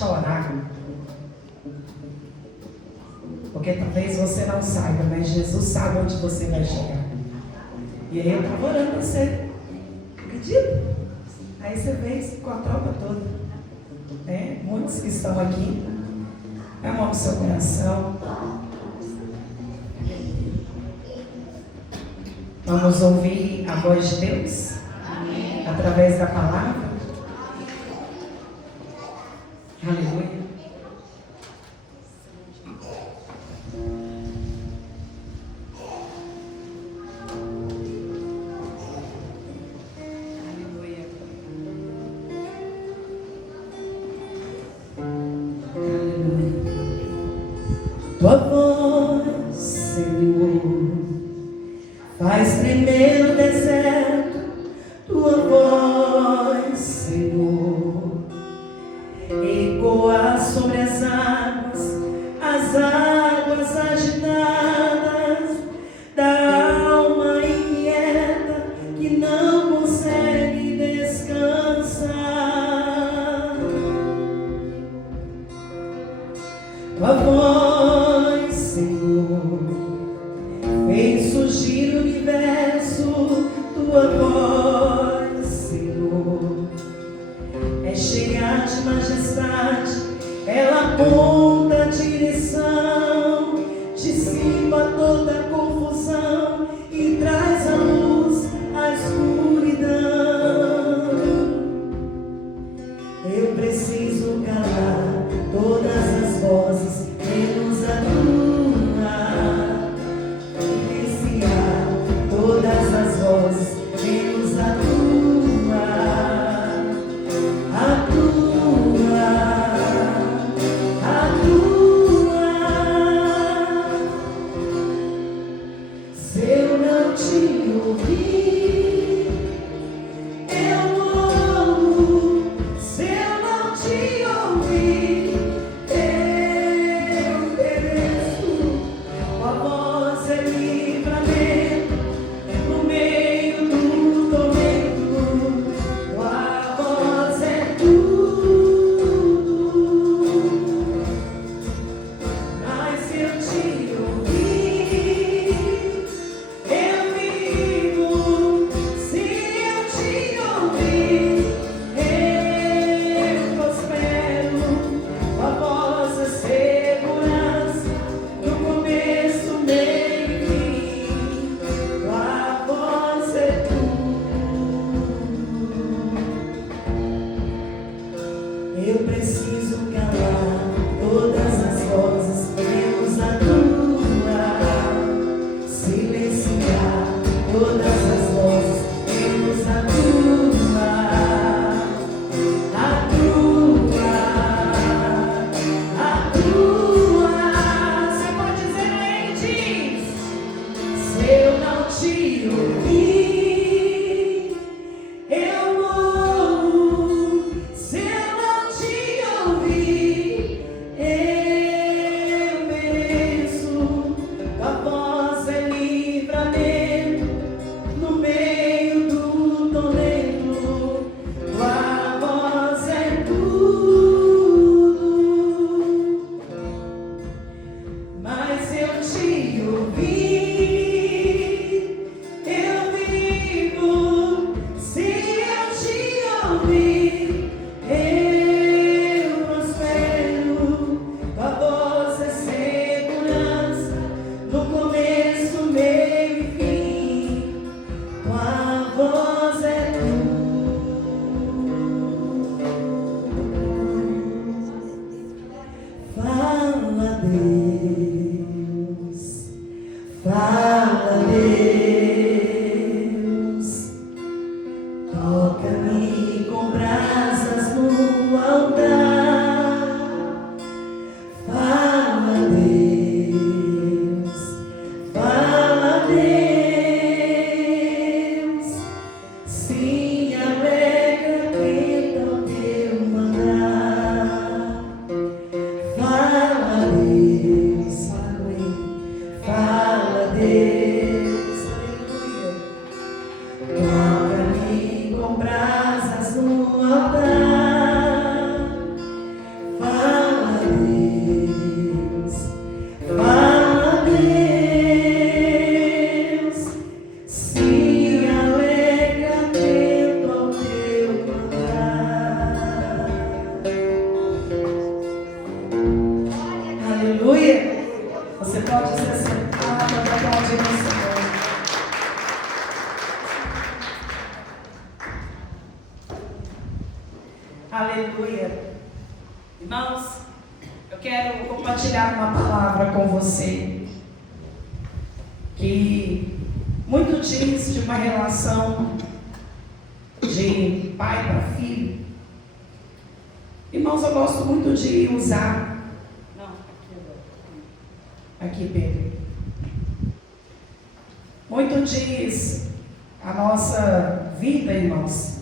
chorar. Porque talvez você não saiba, mas Jesus sabe onde você vai chegar. E aí eu estava orando para você. Acredita? Aí você veio com a tropa toda. Muitos que estão aqui. É a mão no seu coração. Vamos ouvir a voz de Deus. Amém. Através da palavra. Aleluia. Tua voz, Senhor, faz tremer o deserto. Tua voz, Senhor, ecoa sobre as águas agitadas da alma inquieta que não consegue descansar. Tua voz, Senhor, fez surgir o universo. Tua voz, Senhor, é cheia de majestade. Ela aponta a direção, dissipa toda a confusão e traz a luz à escuridão. Eu preciso calar todas as vozes, menos a tua, silenciar todas as vozes, menos a tua, a tua, a tua. Se eu Aleluia. Você pode se sentar, pode ir no Senhor. Aleluia. Irmãos, eu quero compartilhar uma palavra com você que muito diz de uma relação de pai para filho. Irmãos, eu gosto muito de usar. Aqui, Pedro. Muito diz a nossa vida, irmãos.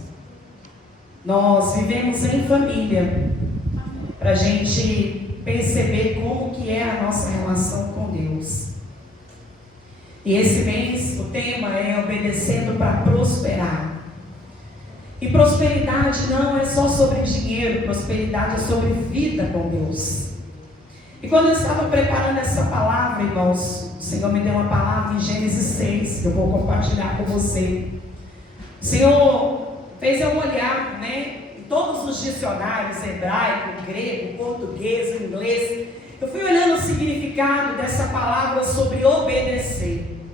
Nós vivemos em família para a gente perceber como que é a nossa relação com Deus. E esse mês o tema é obedecendo para prosperar. E prosperidade não é só sobre dinheiro, prosperidade é sobre vida com Deus. E quando eu estava preparando essa palavra, irmãos, o Senhor me deu uma palavra em Gênesis 6, que eu vou compartilhar com você. O Senhor fez eu olhar, em todos os dicionários, hebraico, grego, português, inglês. Eu fui olhando o significado dessa palavra sobre obedecer.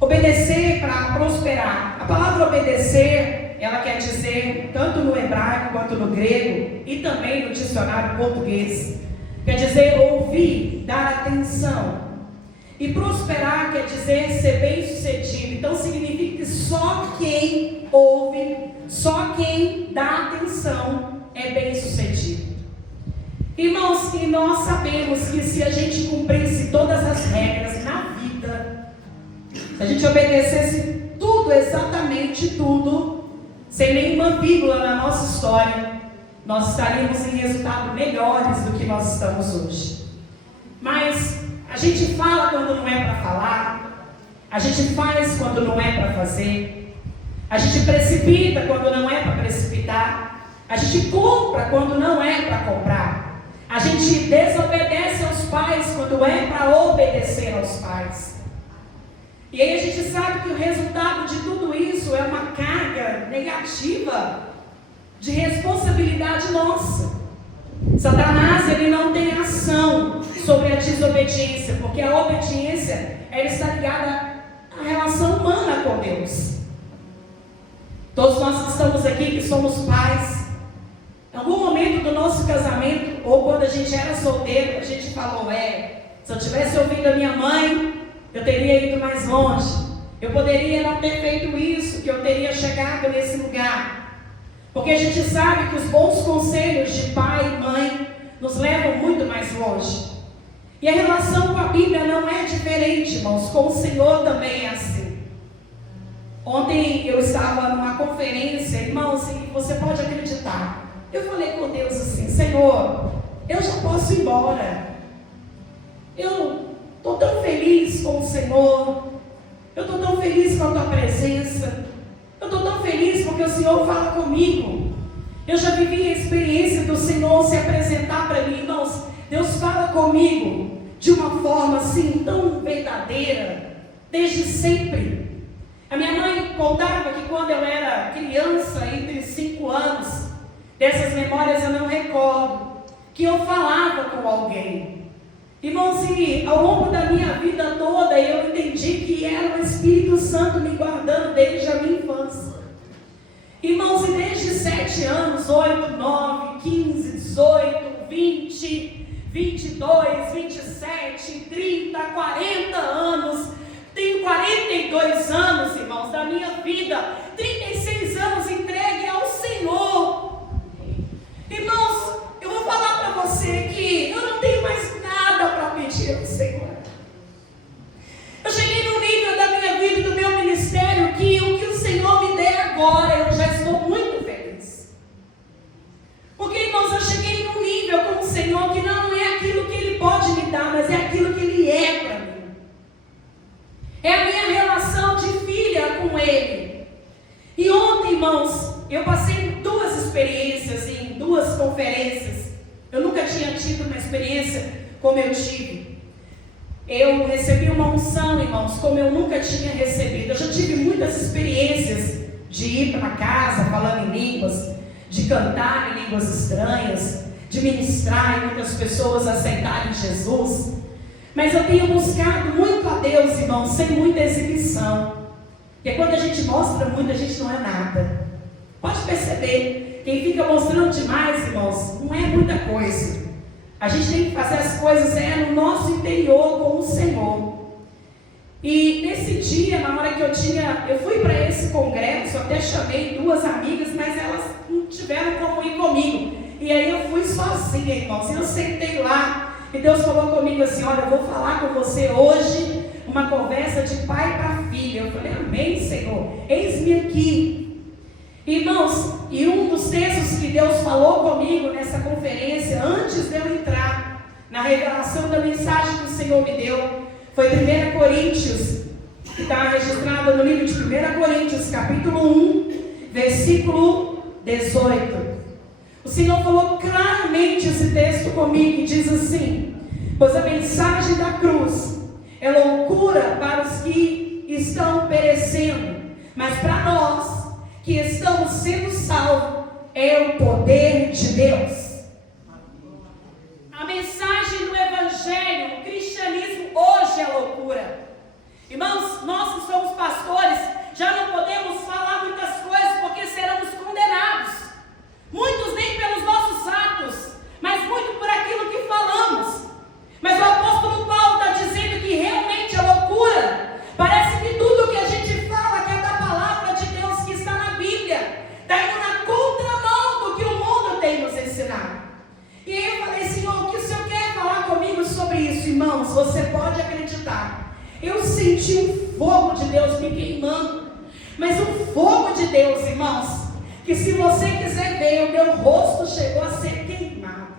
Obedecer para prosperar. A palavra obedecer, ela quer dizer, tanto no hebraico quanto no grego, e também no dicionário português, quer dizer ouvir, dar atenção. E prosperar quer dizer ser bem-sucedido. Então significa que só quem ouve, só quem dá atenção é bem-sucedido. Irmãos, e nós sabemos que se a gente cumprisse todas as regras na vida, se a gente obedecesse tudo, exatamente tudo, sem nenhuma vírgula na nossa história, nós estaríamos em resultados melhores do que nós estamos hoje. Mas a gente fala quando não é para falar, a gente faz quando não é para fazer, a gente precipita quando não é para precipitar, a gente compra quando não é para comprar, a gente desobedece aos pais quando é para obedecer aos pais. E aí a gente sabe que o resultado de tudo isso é uma carga negativa de responsabilidade nossa. Satanás, ele não tem ação sobre a desobediência, porque a obediência, ela está ligada à relação humana com Deus. Todos nós que estamos aqui, que somos pais, em algum momento do nosso casamento, ou quando a gente era solteiro, a gente falou, se eu tivesse ouvido a minha mãe, eu teria ido mais longe, eu poderia não ter feito isso, que eu teria chegado nesse lugar. Porque a gente sabe que os bons conselhos de pai e mãe nos levam muito mais longe. E a relação com a Bíblia não é diferente, irmãos. Com o Senhor também é assim. Ontem eu estava numa conferência, irmãos, e você pode acreditar. Eu falei com Deus assim, Senhor, eu já posso ir embora. Eu estou tão feliz com o Senhor. Eu estou tão feliz com a Tua presença. Eu estou tão feliz porque o Senhor fala comigo. Eu já vivi a experiência do Senhor se apresentar para mim, irmãos. Deus fala comigo de uma forma assim tão verdadeira, desde sempre. A minha mãe contava que quando eu era criança, entre 5 anos, dessas memórias eu não recordo, que eu falava com alguém. Irmãos, e ao longo da minha vida toda eu entendi que era o Espírito Santo me guardando desde a minha infância. Irmãos, e desde 7 anos, 8, 9, 15, 18, 20, 22, 27, 30, 40 anos. Tenho 42 anos, irmãos, da minha vida. 36 anos entregue ao Senhor. Irmãos, eu vou falar para você que eu não tenho mais nada para pedir ao Senhor. Eu cheguei num nível da minha vida e do meu ministério que o que o Senhor me der agora, eu já estou muito feliz. Porque, irmãos, eu cheguei num nível com o Senhor que não é aquilo que Ele pode me dar, mas é aquilo que Ele é para mim. É a minha relação de filha com Ele. E ontem, irmãos, eu passei 2 experiências em 2 conferências. Eu nunca tinha tido uma experiência como eu tive. Eu recebi uma unção, irmãos, como eu nunca tinha recebido. Eu já tive muitas experiências de ir para casa falando em línguas, de cantar em línguas estranhas, de de ministrar e muitas pessoas aceitarem Jesus. Mas eu tenho buscado muito a Deus, irmãos, sem muita exibição. Porque quando a gente mostra muito, a gente não é nada. Pode perceber, quem fica mostrando demais, irmãos, não é muita coisa. A gente tem que fazer as coisas no nosso interior com o Senhor. E nesse dia, na hora que eu fui para esse congresso, até chamei 2 amigas, mas elas não tiveram como ir comigo. E aí eu fui sozinha, irmãos. E eu sentei lá, e Deus falou comigo assim: olha, eu vou falar com você hoje, uma conversa de pai para filha. Eu falei: amém, Senhor, eis-me aqui. Irmãos, e um dos textos que Deus falou comigo nessa conferência, antes de eu entrar na revelação da mensagem que o Senhor me deu, foi 1 Coríntios, que está registrado no livro de 1 Coríntios, capítulo 1, versículo 18. O Senhor falou claramente esse texto comigo e diz assim: pois a mensagem da cruz é loucura para os que estão perecendo, mas para nós que estamos sendo salvos é o poder de Deus. A mensagem do Evangelho, o cristianismo hoje é loucura. Irmãos, nós que somos pastores, já não podemos falar muitas coisas porque seremos condenados. Muitos nem pelos nossos atos, mas muito por aquilo que falamos. Mas o apóstolo Paulo está dizendo que realmente é loucura. Parece que tudo que a gente fala, que é da palavra de Deus que está na Bíblia, está indo na contramão do que o mundo tem nos ensinado. E aí eu falei: Senhor, o que o Senhor quer falar comigo sobre isso? Irmãos, você pode acreditar, eu senti um fogo de Deus me queimando. Mas um fogo de Deus, irmãos, que se você quiser ver, o meu rosto chegou a ser queimado.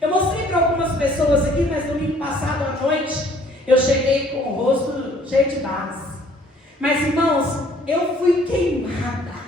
Eu mostrei para algumas pessoas aqui, mas domingo passado à noite, eu cheguei com o rosto cheio de base. Mas, irmãos, eu fui queimada.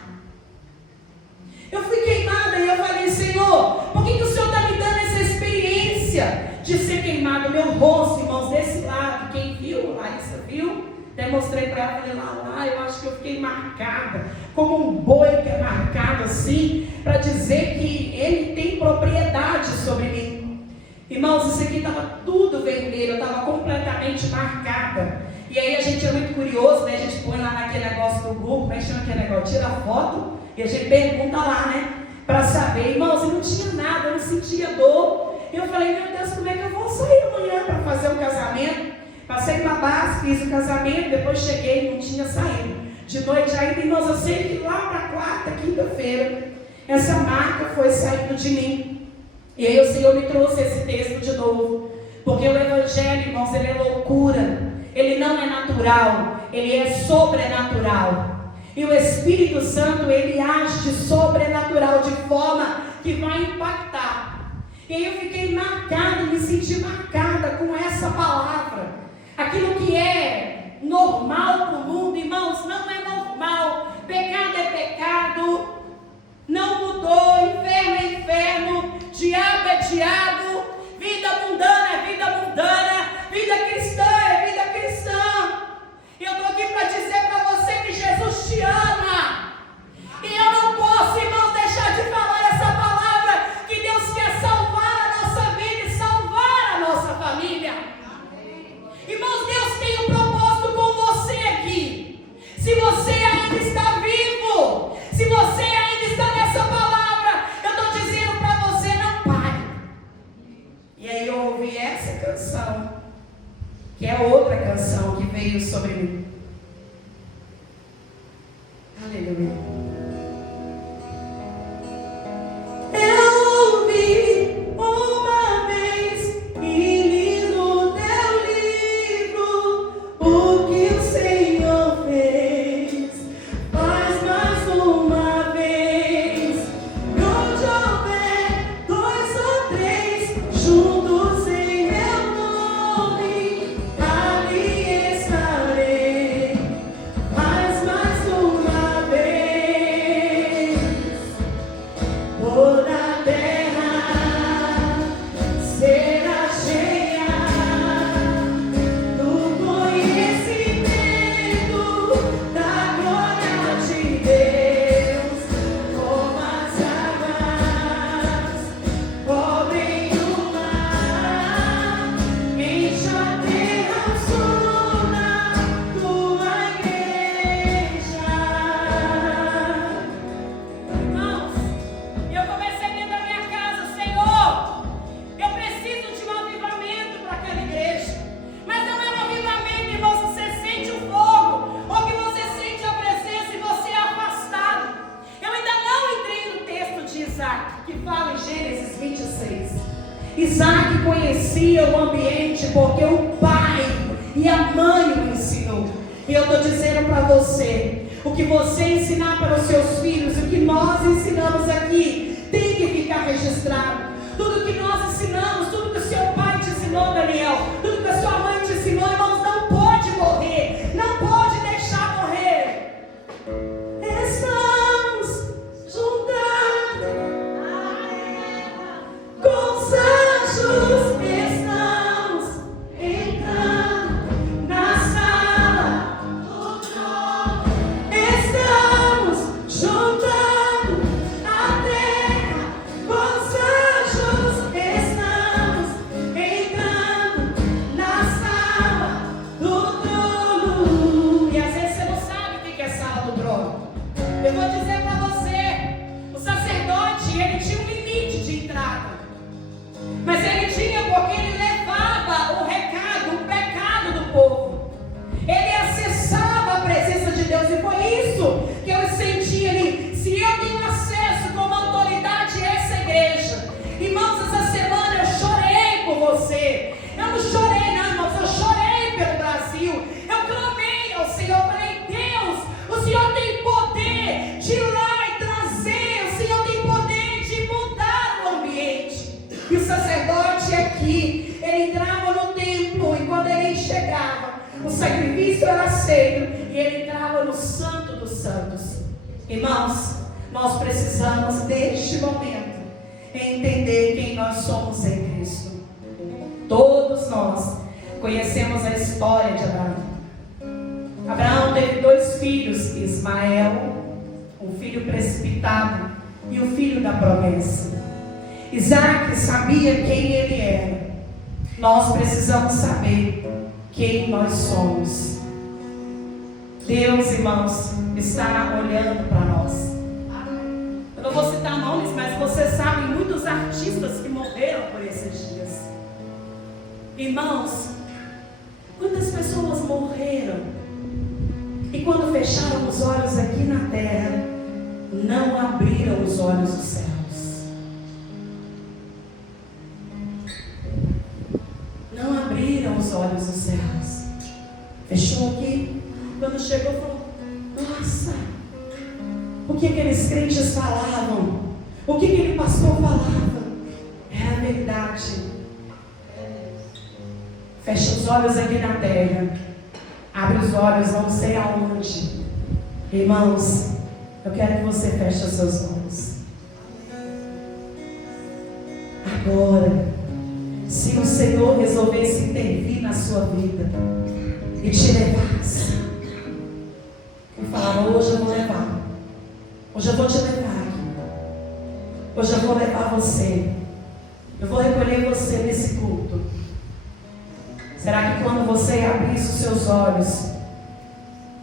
Eu fui queimada e eu falei: Senhor, por que o Senhor está me dando essa experiência de ser queimado? Meu rosto, irmãos, desse lado, quem viu, Larissa viu, até mostrei para ela, falei: lá, eu acho que eu fiquei marcada, como um boi que é marcado assim, para dizer que ele tem propriedade sobre mim. Irmãos, isso aqui estava tudo vermelho, eu estava completamente marcada. E aí a gente é muito curioso, né? A gente põe lá naquele negócio do Google, como é que chama aquele negócio? Tira a foto e a gente pergunta lá, né? Para saber. Irmãos, eu não tinha nada, eu não sentia dor. E eu falei: meu Deus, como é que eu vou sair amanhã para fazer um casamento? Passei uma base, fiz o casamento, depois cheguei e não tinha saído. De noite ainda, irmãos, eu sei que lá para quarta, quinta-feira, essa marca foi saindo de mim. E aí o Senhor me trouxe esse texto de novo. Porque o Evangelho, irmãos, ele é loucura. Ele não é natural, ele é sobrenatural. E o Espírito Santo, ele age de sobrenatural, de forma que vai impactar. E aí eu fiquei marcada, me senti marcada com essa palavra. Aquilo que é normal para o mundo, irmãos, não é normal. Pecado é pecado, não mudou. Inferno é inferno, diabo é diabo, vida mundana é vida mundana, vida cristã é vida cristã. E eu estou aqui para dizer para você que Jesus te ama. E eu não posso, irmãos, deixar de falar essa palavra, que Deus quer salvar a nossa vida e salvar a nossa família. Irmãos, Deus tem um propósito com você aqui. Se você ainda está vivo, se você ainda está nessa palavra, eu estou dizendo para você: não pare. E aí eu ouvi essa canção, que é outra canção que veio sobre mim. Aleluia. Eu ouvi uma vez e li no teu livro o que o Senhor fez. Faz mais uma vez. E onde houver 2 ou 3 juntos em meu nome, ali estarei. Isaac conhecia o ambiente porque o pai e a mãe o ensinou. E eu estou dizendo para você, o que você ensinar para os seus filhos, o que nós ensinamos aqui, tem que ficar registrado. Tudo que nós ensinamos, tudo que o seu pai te ensinou, Daniel, tudo que a sua mãe te ensinou, irmãos, não pode morrer, não pode deixar morrer. Estamos juntando com os anjos, estamos entrando na sala do trono, estamos juntando a terra com os anjos, estamos entrando na sala do trono. E às vezes você não sabe o que é sala do trono. Eu vou dizer para você, o sacerdote, ele tinha um limite de entrada, mas ele tinha porque ele levava o recado, o pecado do povo. Ele acessava a presença de Deus, e foi isso que eu senti ali. Se eu tenho acesso como autoridade a essa igreja, irmãos, essa semana eu chorei por você. Eu não chorei não, irmãos, eu chorei pelo Brasil. Eu clamei ao Senhor, falei: Deus, o Senhor tem poder de ir lá e trazer, o Senhor tem poder de mudar o ambiente. E o sacerdote aqui, ele entrava no templo, e quando ele chegava, o sacrifício era aceito, e ele entrava no Santo dos Santos. Irmãos, nós precisamos neste momento entender quem nós somos em Cristo. Todos nós conhecemos a história de Abraão. Abraão teve 2 filhos, Ismael, um filho precipitado, e o filho da promessa. Isaac sabia quem ele era. Nós precisamos saber quem nós somos. Deus, irmãos, está olhando para nós. Eu não vou citar nomes, mas você sabe muitos artistas que morreram por esses dias. Irmãos, quantas pessoas morreram e quando fecharam os olhos aqui na terra, não abriram os olhos dos céus. Não abriram os olhos dos céus. Fechou aqui. Quando chegou, falou: nossa, o que aqueles crentes falavam, o que aquele pastor falava, era verdade. Fecha os olhos aqui na terra, abre os olhos não sei aonde. Irmãos, eu quero que você feche os seus olhos agora. Se o Senhor resolvesse intervir na sua vida e te levasse, eu falava: hoje eu vou levar, hoje eu vou te levar, hoje eu vou levar você, eu vou recolher você nesse culto. Será que quando você abrisse os seus olhos,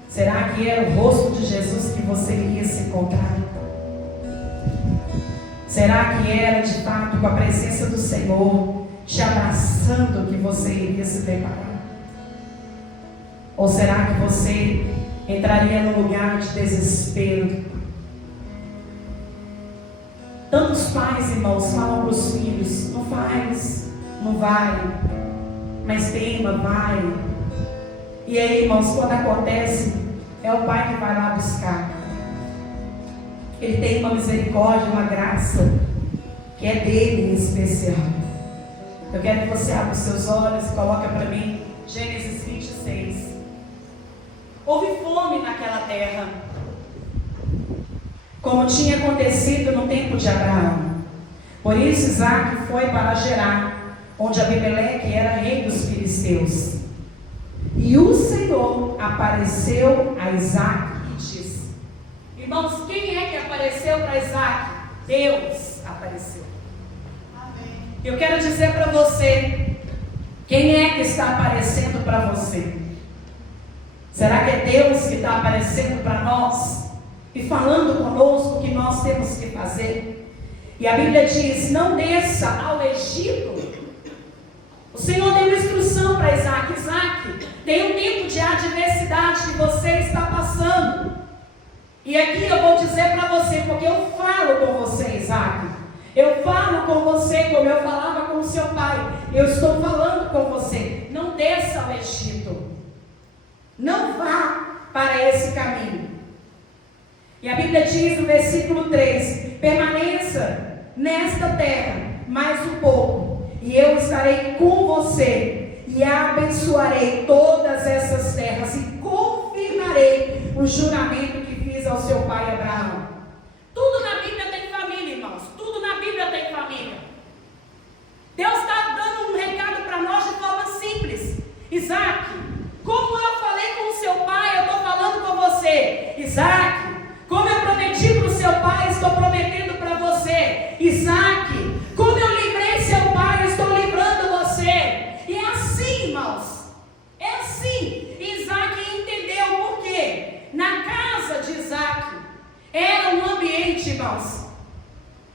será que era o rosto de Jesus que você iria se encontrar? Será que era de fato com a presença do Senhor te abraçando que você iria se preparar? Ou será que você entraria num lugar de desespero? Tantos pais, irmãos, falam para os filhos: não faz, não vai, mas teima, vai. E aí, irmãos, quando acontece, é o pai que vai lá buscar. Ele tem uma misericórdia, uma graça que é dele em especial. Eu quero que você abra os seus olhos e coloque para mim Gênesis 26. Houve fome naquela terra, como tinha acontecido no tempo de Abraão. Por isso Isaac foi para Gerar, onde Abimeleque era rei dos filisteus. E o Senhor apareceu a Isaac e disse: irmãos, quem é que apareceu para Isaac? Deus apareceu. Eu quero dizer para você, quem é que está aparecendo para você? Será que é Deus que está aparecendo para nós e falando conosco o que nós temos que fazer? E a Bíblia diz: não desça ao Egito. O Senhor deu uma instrução para Isaac: Isaac, tem um tempo de adversidade que você está passando. E aqui eu vou dizer para você, porque eu falo com você, Isaac. Eu falo com você como eu falava com seu pai. Eu estou falando com você. Não desça ao Egito. Não vá para esse caminho. E a Bíblia diz no versículo 3: permaneça nesta terra mais um pouco, e eu estarei com você, e abençoarei todas essas terras, e confirmarei o juramento que fiz ao seu pai Abraão. Tudo na Bíblia tem família, irmãos. Tudo na Bíblia tem família. Deus está dando um recado para nós de forma simples. Isaac, como eu falei com o seu pai, eu estou falando com você. Isaac, como eu prometi para o seu pai, estou prometendo para você. Isaac, como eu livrei seu pai, estou livrando você. E é assim, irmãos. É assim. Isaac entendeu por quê. Na casa de Isaac era um ambiente, irmãos,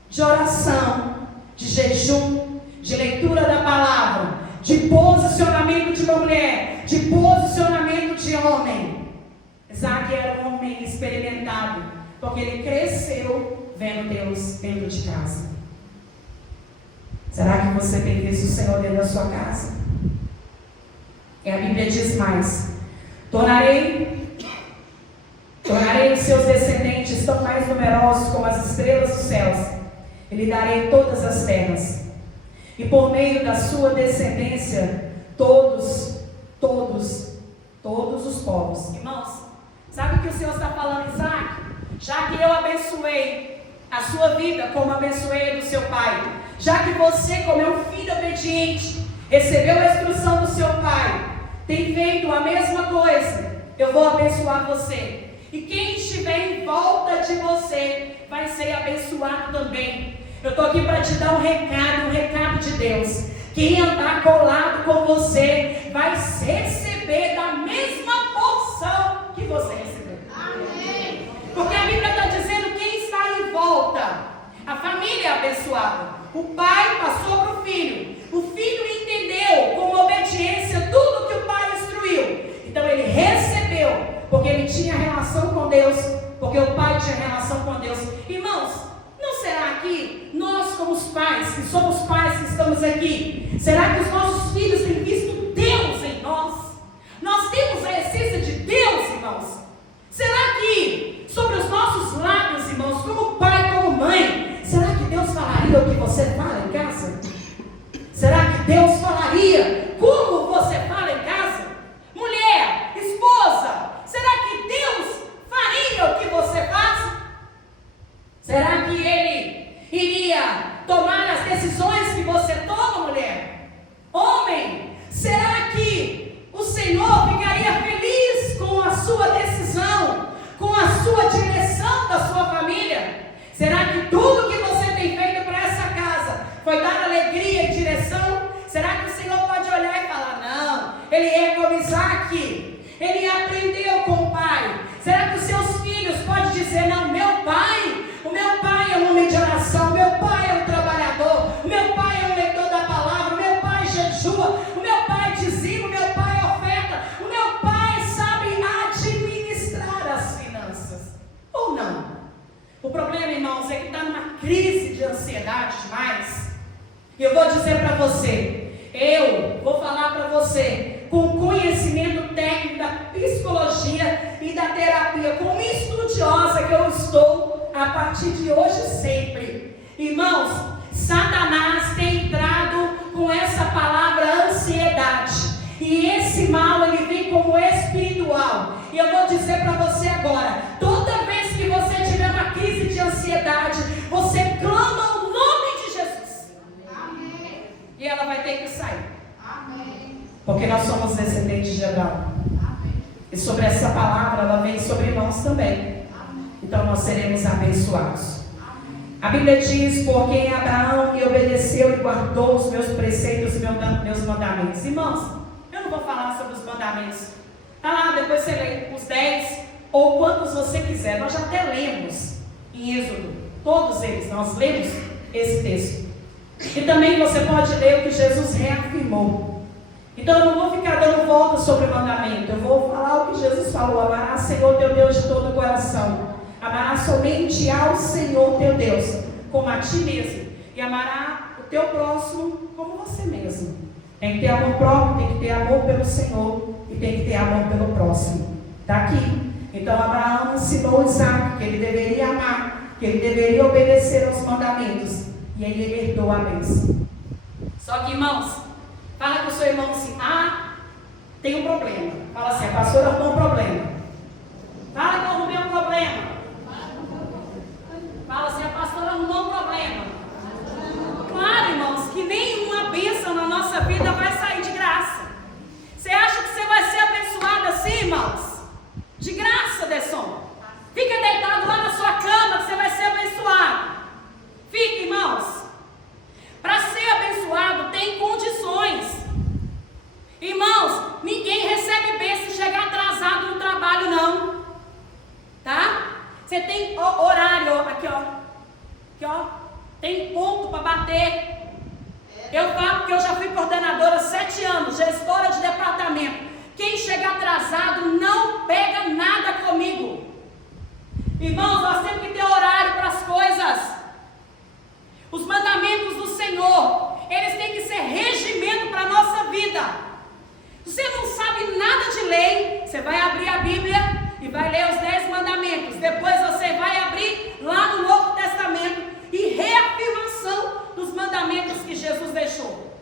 de oração, de jejum, de leitura da palavra, de posicionamento de uma mulher, de posicionamento de homem. Isaac era um homem experimentado, porque ele cresceu vendo Deus dentro de casa. Será que você tem visto o Senhor dentro da sua casa? E a Bíblia diz mais: tornarei os seus descendentes tão mais numerosos como as estrelas dos céus, e lhe darei todas as terras, e por meio da sua descendência, todos os povos. Irmãos, sabe o que o Senhor está falando, Isaac? Já que eu abençoei a sua vida como abençoei do seu pai, já que você, como é um filho obediente, recebeu a instrução do seu pai, tem feito a mesma coisa, eu vou abençoar você. E quem estiver em volta de você vai ser abençoado também. Eu estou aqui para te dar um recado de Deus. Quem andar colado com você vai receber da mesma porção que você recebeu. Amém. Porque a Bíblia está dizendo quem está em volta. A família é abençoada. O pai passou para o filho. O filho entendeu com obediência tudo que o pai instruiu. Então ele recebeu, porque ele tinha relação com Deus, porque o pai tinha relação com Deus. Irmãos, não será que nós, como os pais, que somos pais que estamos aqui, será que os nossos filhos têm visto Deus em nós? Nós temos a essência de Deus, irmãos. Será que sobre os nossos lábios, irmãos, como pai, como mãe, será que Deus falaria o que você fala em casa? Será que Deus falaria como você fala em casa? Mulher, esposa, será que Deus faria o que você faz? Será que Ele iria tomar as decisões que você toma, mulher? Homem, será que o Senhor ficaria feliz com a sua decisão, com a sua direção da sua família? Será que tudo que você tem feito para essa casa foi dar alegria e direção? Será que o Senhor pode olhar e falar, não, ele é como Isaac, ele aprendeu com o pai? Será que os seus filhos podem dizer, não, o meu pai é um homem de oração, o meu pai é um trabalhador, o meu pai é um leitor da palavra, o meu pai jejua, o meu pai dizima, o meu pai oferta, o meu pai sabe administrar as finanças? Ou não? O problema, irmãos, é que está numa crise de ansiedade demais. E eu vou dizer para você, eu vou falar para você, com conhecimento técnico da psicologia e da terapia, como estudiosa que eu estou a partir de hoje e sempre. Irmãos, Satanás tem entrado com essa palavra ansiedade. E esse mal, ele vem como espiritual. E eu vou dizer para você agora, toda vez que você tiver uma crise de ansiedade, você clama o nome de Jesus. Amém. E ela vai ter que sair. Amém. Porque nós somos descendentes de Abraão. Amém. E sobre essa palavra, ela vem sobre nós também. Amém. Então nós seremos abençoados. Amém. A Bíblia diz, porque Abraão me obedeceu e guardou os meus preceitos e meus mandamentos. Irmãos, eu não vou falar sobre os mandamentos. Está lá, depois você lê os 10 ou quantos você quiser. Nós já até lemos em Êxodo, todos eles, nós lemos esse texto. E também você pode ler o que Jesus reafirmou. Então eu não vou ficar dando volta sobre o mandamento. Eu vou falar o que Jesus falou: amarás o Senhor teu Deus de todo o coração, amarás somente ao Senhor teu Deus como a ti mesmo, e amarás o teu próximo como você. Tem que ter amor próprio, tem que ter amor pelo Senhor e tem que ter amor pelo próximo. Está aqui. Então Abraão ensinou Isaac que ele deveria amar, que ele deveria obedecer aos mandamentos. E ele herdou a bênção. Só que, irmãos, fala com o seu irmão assim: tem um problema. Fala assim: a pastora arrumou um problema. Fala que eu arrumei um problema. Fala assim: a pastora arrumou um problema. Claro, irmãos, que nenhuma bênção na nossa vida vai sair de graça. Você acha que você vai ser abençoado assim, irmãos? De graça, Desson. Fica deitado lá na sua cama que você vai ser abençoado. Fica, irmãos. Para ser abençoado tem condições. Irmãos, ninguém recebe bênção se chegar atrasado no trabalho, não. Tá? Você tem horário, aqui ó. Aqui ó. Tem ponto para bater. Eu falo porque eu já fui coordenadora há 7 anos, gestora de departamento. Quem chegar atrasado não pega nada comigo. Irmãos, nós temos que ter horário para as coisas. Os mandamentos do Senhor, eles têm que ser regimento para a nossa vida. Você não sabe nada de lei, você vai abrir a Bíblia e vai ler os 10 mandamentos. Depois você vai abrir lá no Novo Testamento e reafirmação dos mandamentos que Jesus deixou.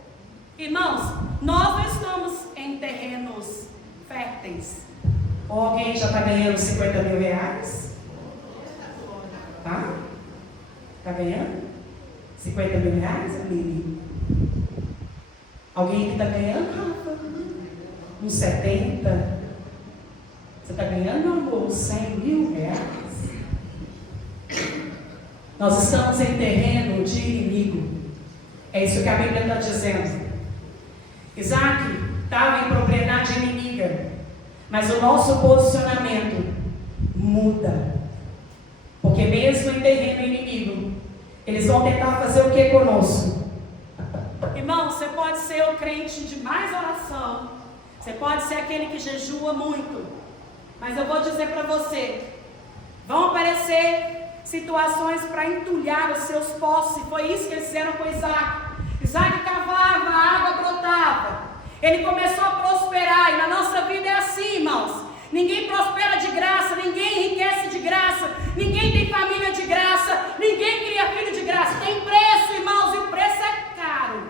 Irmãos, nós não estamos em terrenos férteis. Ou alguém já está ganhando 50 mil reais? Tá? Está ganhando? 50 mil reais, Aline? Alguém que está ganhando, Rafa? Uns 70? Você está ganhando, meu amor, 100 mil reais? Nós estamos em terreno de inimigo. É isso que a Bíblia está dizendo. Isaac estava em propriedade inimiga, mas o nosso posicionamento muda. Porque mesmo em terreno inimigo, eles vão tentar fazer o que conosco? Irmão, você pode ser o crente de mais oração, você pode ser aquele que jejua muito, mas eu vou dizer para você, vão aparecer situações para entulhar os seus poços, e foi isso que eles fizeram com Isaac. Isaac cavava, a água brotava, ele começou a prosperar, e na nossa vida é assim, irmãos. Ninguém prospera de graça, ninguém enriquece de graça, ninguém tem família de graça, ninguém cria filho de graça. Tem preço, irmãos, e o preço é caro,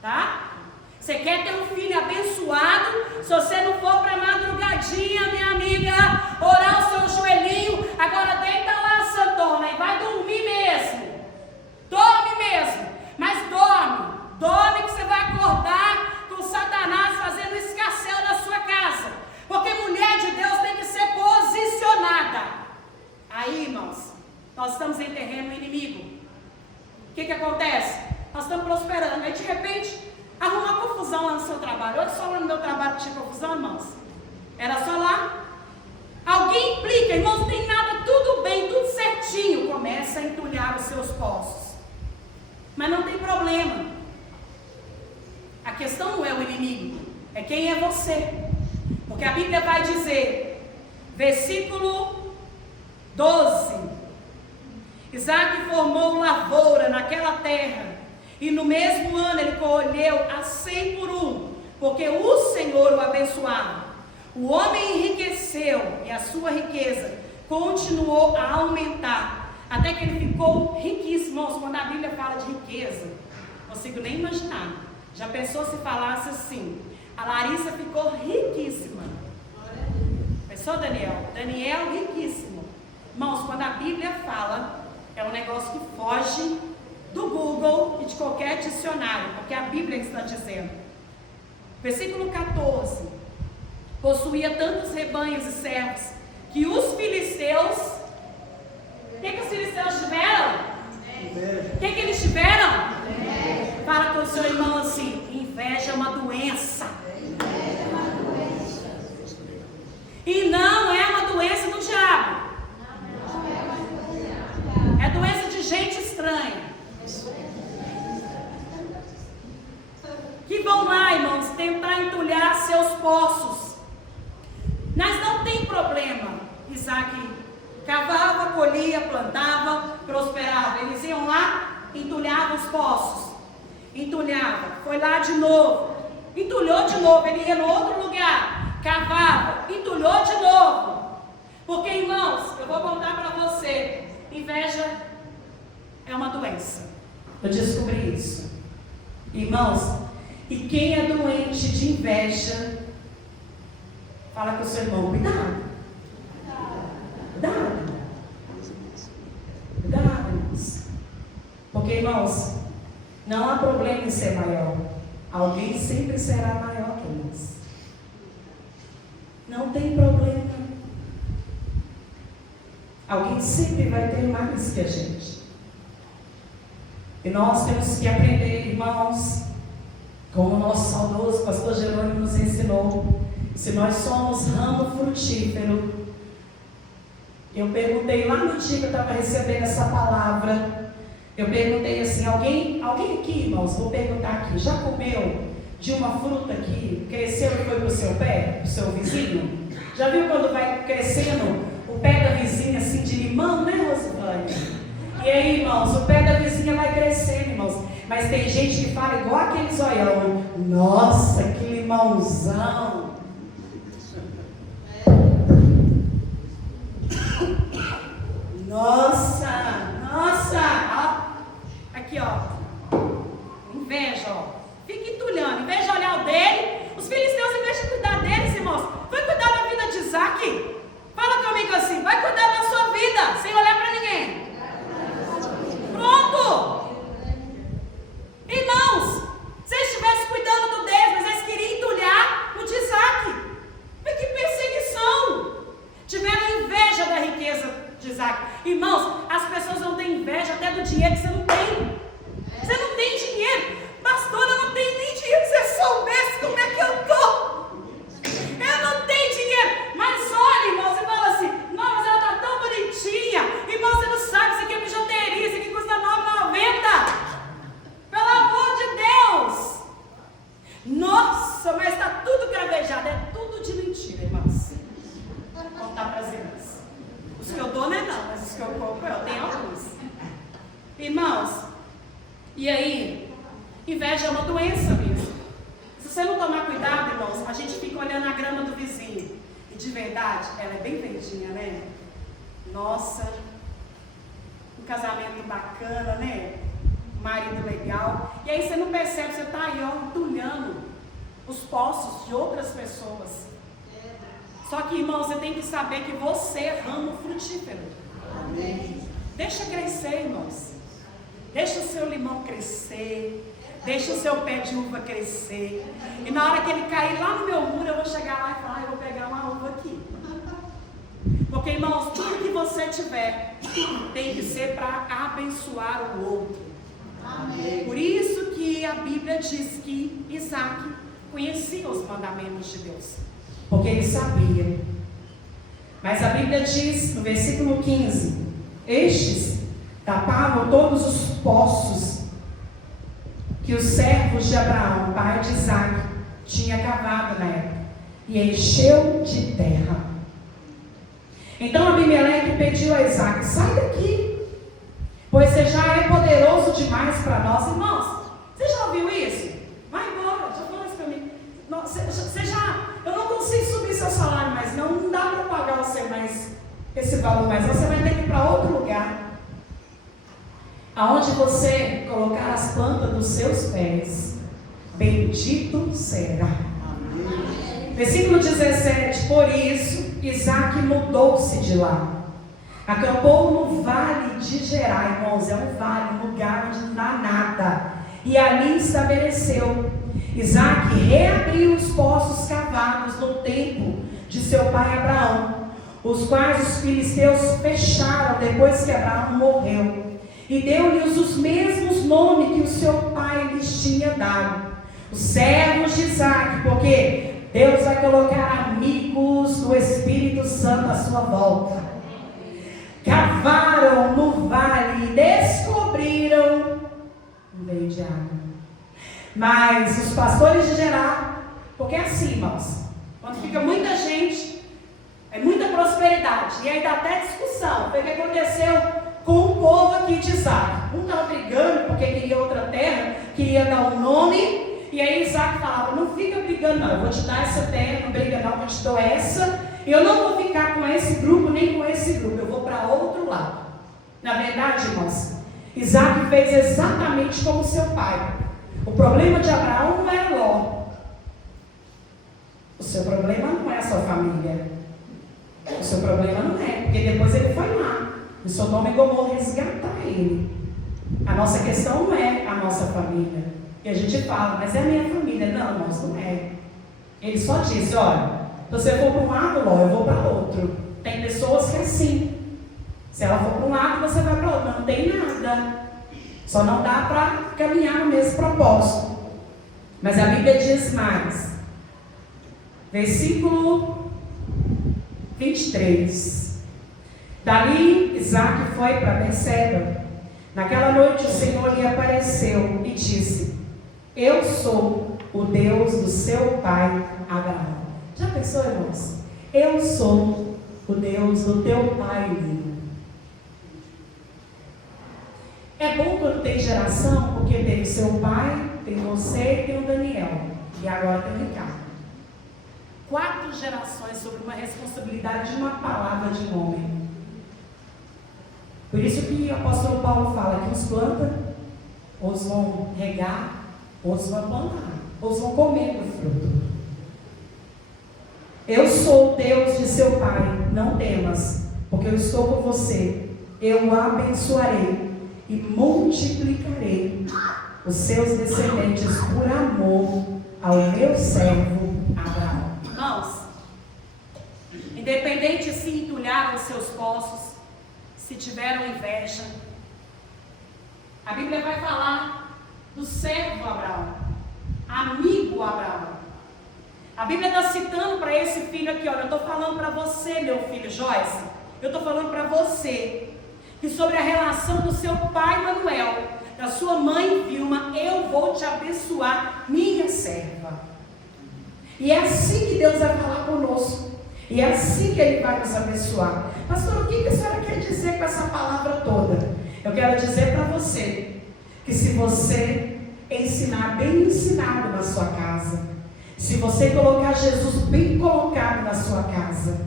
tá? Você quer ter um filho abençoado? Se você não for para madrugadinha, minha amiga, orar o seu joelhinho, agora deita lá, Santona, e vai dormir mesmo. Dorme mesmo, mas dorme. Dorme que você vai acordar com Satanás fazendo escarcéu na sua casa. Porque mulher de Deus tem que ser posicionada. Aí, irmãos, nós estamos em terreno inimigo. O que acontece? Nós estamos prosperando. Aí, de repente, arruma uma confusão lá no seu trabalho. Olha só lá no meu trabalho que tinha confusão, irmãos. Era só lá. Alguém implica, irmãos, não tem nada, tudo bem, tudo certinho. Começa a entulhar os seus poços. Mas não tem problema. A questão não é o inimigo, é quem é você. Porque a Bíblia vai dizer, versículo 12: Isaac formou lavoura naquela terra, e no mesmo ano ele colheu a 100 por 1, porque o Senhor o abençoava. O homem enriqueceu, e a sua riqueza continuou a aumentar, até que ele ficou riquíssimo. Irmãos, quando a Bíblia fala de riqueza, não consigo nem imaginar. Já pensou se falasse assim: a Larissa ficou riquíssima? Pensou, Daniel? Daniel riquíssimo. Irmãos, quando a Bíblia fala, é um negócio que foge do Google e de qualquer dicionário, porque a Bíblia está dizendo. Versículo 14: possuía tantos rebanhos e servos, que os filisteus, o que os filisteus tiveram? O que eles tiveram? Fala com o seu irmão assim: inveja é uma doença. E não é uma doença do diabo. É doença de gente estranha. Que vão lá, irmãos, tentar entulhar seus poços. Mas não tem problema. Isaac cavava, colhia, plantava, prosperava. Eles iam lá, entulhavam os poços. Entulhava. Foi lá de novo. entulhou de novo, ele ia no outro lugar, cavava, entulhou de novo. Porque, irmãos, eu vou contar para você, inveja é uma doença. Eu descobri isso. Irmãos, e quem é doente de inveja, fala com o seu irmão, cuidado. Cuidado. Cuidado, irmãos. Porque, irmãos, não há problema em ser maior. Alguém sempre será maior que nós. Não tem problema. Alguém sempre vai ter mais que a gente. E nós temos que aprender, irmãos, como o nosso saudoso pastor Jerônimo nos ensinou. Se nós somos ramo frutífero, eu perguntei lá no dia que eu estava recebendo essa palavra, eu perguntei assim, alguém aqui, irmãos, vou perguntar aqui, já comeu de uma fruta que cresceu e foi para o seu pé, para o seu vizinho? Já viu quando vai crescendo o pé da vizinha assim de limão, né, Rosivane? E aí, irmãos, o pé da vizinha vai crescendo, irmãos. Mas tem gente que fala igual aquele zoião. Nossa, que limãozão. Nossa. Aqui, ó. Inveja, ó. Fica entulhando. Em vez de olhar o dele, os filisteus, em vez de cuidar deles, irmãos, vai cuidar da vida de Isaac. Fala comigo assim, vai cuidar da sua vida, sem olhar para ninguém. Pronto! Irmãos, se eles estivessem cuidando do deles, mas eles queriam entulhar o de Isaac. Mas que perseguição! Tiveram inveja da riqueza de Isaac. Irmãos, as pessoas não têm inveja até do dinheiro que você não tem. Você não tem dinheiro. Pastora, eu não tenho nem dinheiro. Se você soubesse como é que eu tô. Eu não tenho dinheiro. Mas olha, irmãos, você fala assim, não, mas ela tá tão bonitinha. Irmão, você não sabe, isso aqui é bijuteria, isso aqui custa R$9,90. Pelo amor de Deus. Nossa, mas está tudo cravejado. É tudo de mentira, irmãos. Vou contar para as irmãs. Os que eu dou não é não, mas os que eu compro eu tenho alguns. Irmãos, e aí, inveja é uma doença mesmo. Se você não tomar cuidado, irmãos, a gente fica olhando a grama do vizinho. E de verdade, ela é bem verdinha, né? Nossa, um casamento bacana, né? Um marido legal. E aí você não percebe, você está aí, ó, entulhando os poços de outras pessoas. Só que, irmão, você tem que saber que você é ramo frutífero. Amém. Deixa crescer, irmãos. Deixa o seu limão crescer. Deixa o seu pé de uva crescer. E na hora que ele cair lá no meu muro, eu vou chegar lá e falar, eu vou pegar uma uva aqui. Porque, irmãos, tudo que você tiver tem que ser para abençoar o outro. Amém. Por isso que a Bíblia diz que Isaac conhecia os mandamentos de Deus. Porque ele sabia. Mas a Bíblia diz no versículo 15: estes tapavam todos os poços que os servos de Abraão, pai de Isaac, tinha cavado na época, e encheu de terra. Então Abimeleque pediu a Isaac: sai daqui, pois você já é poderoso demais para nós. Irmãos, você já ouviu isso? Vai embora, já falou isso para mim. Eu não consigo subir seu salário mais, não dá para pagar você mais esse valor mais, você vai ter que ir para outro lugar. Aonde você colocar as plantas dos seus pés, bendito será. Amém. Versículo 17: por isso Isaac mudou-se de lá, acampou no vale de Gerar. Irmãos, é um vale, um lugar onde não dá nada, e ali estabeleceu. Isaac reabriu os poços cavados no tempo de seu pai Abraão, os quais os filisteus fecharam depois que Abraão morreu, e deu-lhes os mesmos nomes que o seu pai lhes tinha dado, os servos de Isaac, porque Deus vai colocar amigos do Espírito Santo à sua volta. Cavaram no vale e descobriram um veio de água. Mas os pastores de Gerar, porque é assim, irmãos, quando fica muita gente, é muita prosperidade, e aí dá até discussão. Foi o que aconteceu com o povo aqui de Isaac. Um estava brigando porque queria outra terra, queria dar um nome, E aí Isaac falava, não fica brigando não, eu vou te dar essa terra, não briga não, eu te dou essa. E eu não vou ficar com esse grupo, nem com esse grupo, eu vou para outro lado. Na verdade, irmãos, Isaac fez exatamente como seu pai. O problema de Abraão não era Ló. O seu problema não é a sua família. O seu problema não é, porque depois ele foi lá. E Sodoma e Gomorra resgatar ele. A nossa questão não é a nossa família. E a gente fala, mas é a minha família. Não, irmãos, não é. Ele só disse, olha, se você for para um lado, Ló, eu vou para outro. Tem pessoas que é assim. Se ela for para um lado, você vai para outro. Não tem nada. Só não dá para caminhar no mesmo propósito. Mas a Bíblia diz mais. Versículo 23. Dali Isaac foi para Berseba. Naquela noite o Senhor lhe apareceu e disse: eu sou o Deus do seu pai Abraão. Já pensou, irmãos? Eu sou o Deus do teu pai Lino. É bom quando tem geração, porque tem o seu pai, tem você e tem o Daniel. E agora tem o Ricardo. 4 gerações sobre uma responsabilidade de uma palavra de um homem. Por isso que o apóstolo Paulo fala que uns plantam, outros vão regar, outros vão plantar, outros vão comer do fruto. Eu sou o Deus de seu pai, não temas, porque eu estou com você. Eu o abençoarei e multiplicarei os seus descendentes por amor ao meu servo Abraão. Irmãos, independente se entulharam os seus poços, se tiveram inveja, a Bíblia vai falar do servo Abraão, amigo Abraão. A Bíblia está citando para esse filho aqui, olha, eu estou falando para você, meu filho Joyce, eu estou falando para você, que sobre a relação do seu pai Manuel, da sua mãe Vilma, eu vou te abençoar, minha serva. E é assim que Deus vai falar conosco. E é assim que Ele vai nos abençoar. Pastor, o que a senhora quer dizer com essa palavra toda? Eu quero dizer para você, que se você ensinar bem ensinado na sua casa, se você colocar Jesus bem colocado na sua casa,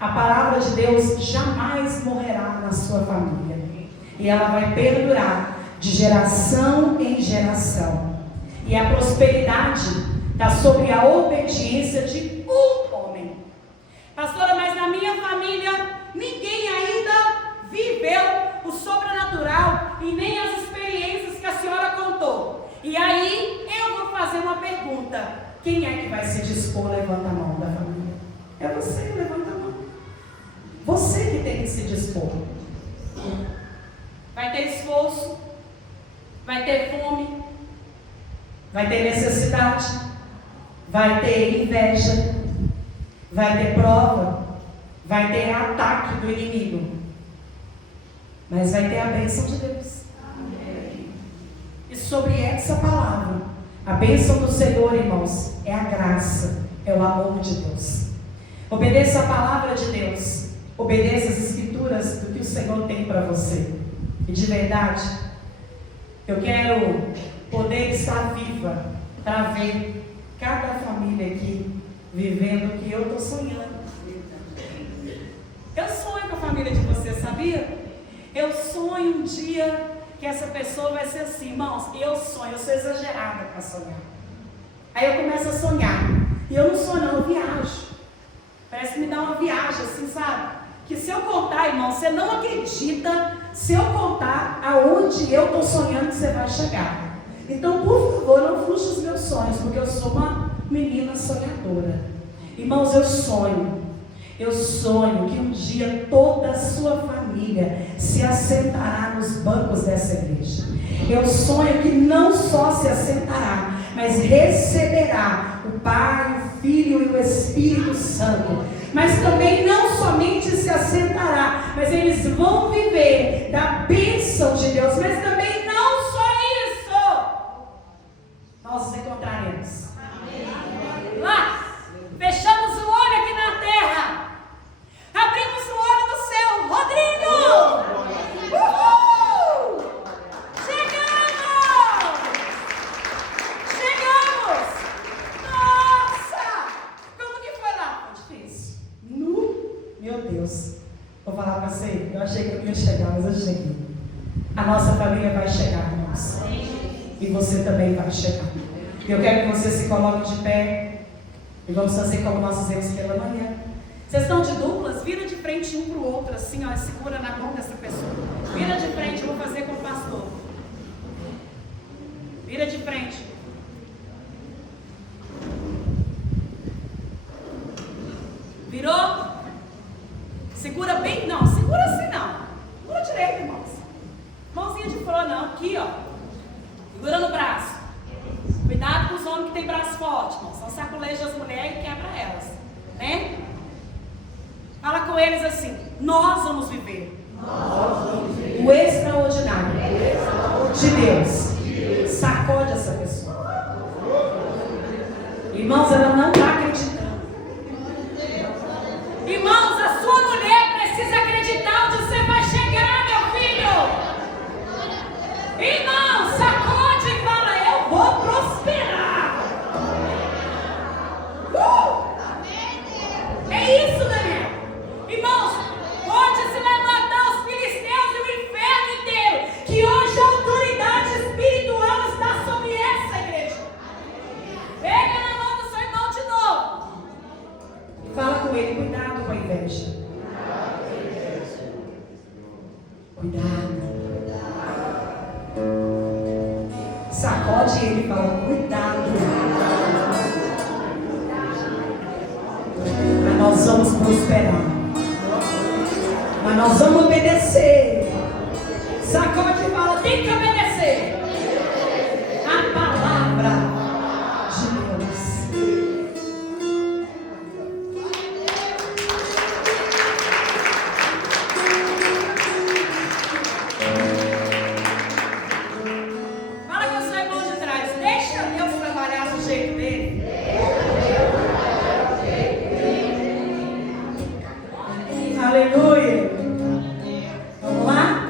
a palavra de Deus jamais morrerá na sua família. E ela vai perdurar de geração em geração. E a prosperidade está sobre a obediência de um homem. Pastora, mas na minha família ninguém ainda viveu o sobrenatural e nem as experiências que a senhora contou. E aí eu vou fazer uma pergunta: quem é que vai se dispor? Levanta a mão da família. É você, levanta a mão. Você que tem que se dispor. Vai ter esforço, vai ter fome, vai ter necessidade, vai ter inveja, vai ter prova, vai ter ataque do inimigo, mas vai ter a bênção de Deus. Amém. E sobre essa palavra, a bênção do Senhor, irmãos, é a graça, é o amor de Deus. Obedeça a palavra de Deus, obedeça as escrituras do que o Senhor tem para você. E de verdade, eu quero poder estar viva para ver cada família aqui vivendo o que eu estou sonhando. Eu sonho com a família de vocês, sabia? Eu sonho um dia que essa pessoa vai ser assim, irmãos, eu sonho, eu sou exagerada para sonhar. Aí eu começo a sonhar, e eu não sonho não, eu viajo. Parece que me dá uma viagem assim, sabe? Que se eu contar, irmão, você não acredita, se eu contar aonde eu estou sonhando que você vai chegar. Então, por favor, não frustre os meus sonhos, porque eu sou uma menina sonhadora. Irmãos, eu sonho que um dia toda a sua família se assentará nos bancos dessa igreja. Eu sonho que não só se assentará, mas receberá o Pai, o Filho e o Espírito Santo. Mas também não somente se assentará, mas eles vão viver da bênção de Deus. Mas também não só isso, nós nos encontraremos. Amém. Lá, fechamos o olho aqui na terra, abrimos o olho do céu. Rodrigo! Uhul! Chegamos! a nossa família vai chegar, irmãos. E você também vai chegar. Eu quero que você se coloque de pé. E vamos fazer como nós fizemos pela manhã. Vocês estão de duplas? Vira de frente um para o outro, assim, ó, segura na mão dessa pessoa. Vira de frente, eu vou fazer com o pastor. Vira de frente. Virou? Segura bem, não, segura assim não. Segura direito, irmãos. Mãozinha de flor não, aqui ó. Segura no braço. Cuidado com os homens que têm braço forte, irmãos. São sacolejam as mulheres e quebra elas, né? Fala com eles assim: nós vamos viver o extraordinário de Deus. Sacode essa pessoa. Irmãos, ela não está acreditando. Irmãos, a sua mulher precisa acreditar onde você vai chegar, meu filho. Irmãos, sacode e fala: eu vou prosperar. É isso, Daniel. Irmãos, pode se levantar os filisteus e o inferno inteiro, que hoje a autoridade espiritual está sobre essa igreja. Pega na mão do seu irmão de novo. Fala com ele: cuidado com a inveja. Cuidado. Sacode ele e fala: cuidado. Mas nós vamos prosperar. Mas nós vamos obedecer. Sacode e fala: tem que obedecer a palavra de Deus. Fala com o seu irmão de trás: deixa Deus trabalhar do jeito dele. Aleluia. Vamos lá?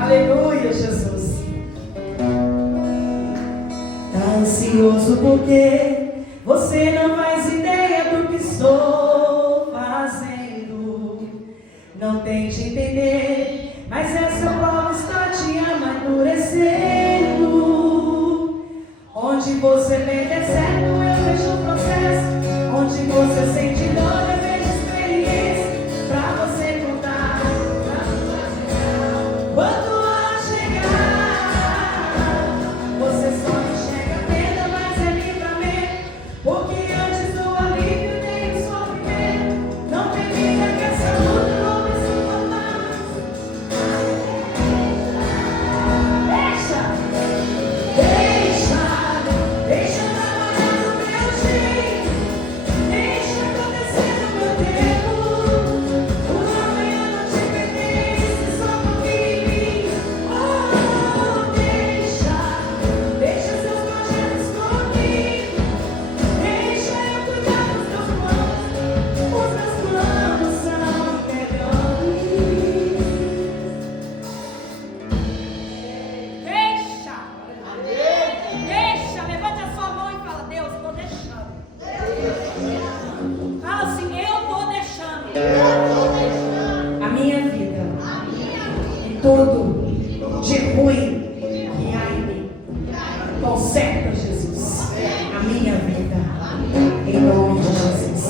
Aleluia, Jesus. Tá ansioso porque você não faz ideia do que estou fazendo. Não tente entender, mas essa prova está te amadurecendo. Onde você vê deserto, eu vejo o processo. Onde você sente dor, eu vejo experiência pra você contar. Quando ela chegar, você só enxerga a perda, mas é livramento. Porque antes do alívio tem o sofrimento. Não permita que essa luta não me sinta mais. Deixa trabalhar no meu jeito. Deixa acontecer no meu tempo. O amanhã não te pertence, só confia em mim. Oh, deixa seus projetos comigo. Deixa eu cuidar dos teus planos. Os meus planos são melhores. Deixa, levante a sua mão e fala: Deus, estou deixando. Fala assim: eu estou deixando a minha vida e tudo de ruim que há em mim. Conserta, Jesus, a minha vida, em nome de Jesus.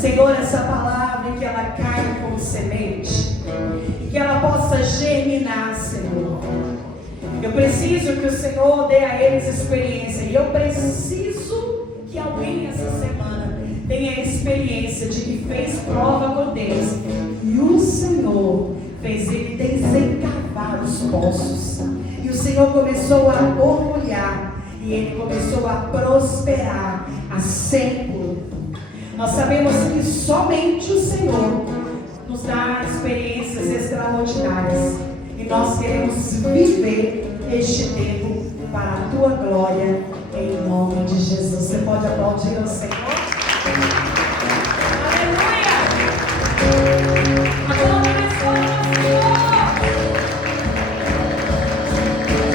Senhor, essa palavra, que ela caia como semente e que ela possa germinar, Senhor. Eu preciso que o Senhor dê a eles experiência. E eu preciso que alguém essa semana tenha a experiência de que fez prova com Deus. E o Senhor fez ele desencavar os poços. E o Senhor começou a orgulhar. E ele começou a prosperar a 100%. Nós sabemos que somente o Senhor nos dá experiências extraordinárias. E nós queremos viver este tempo para a tua glória, em nome de Jesus. Você pode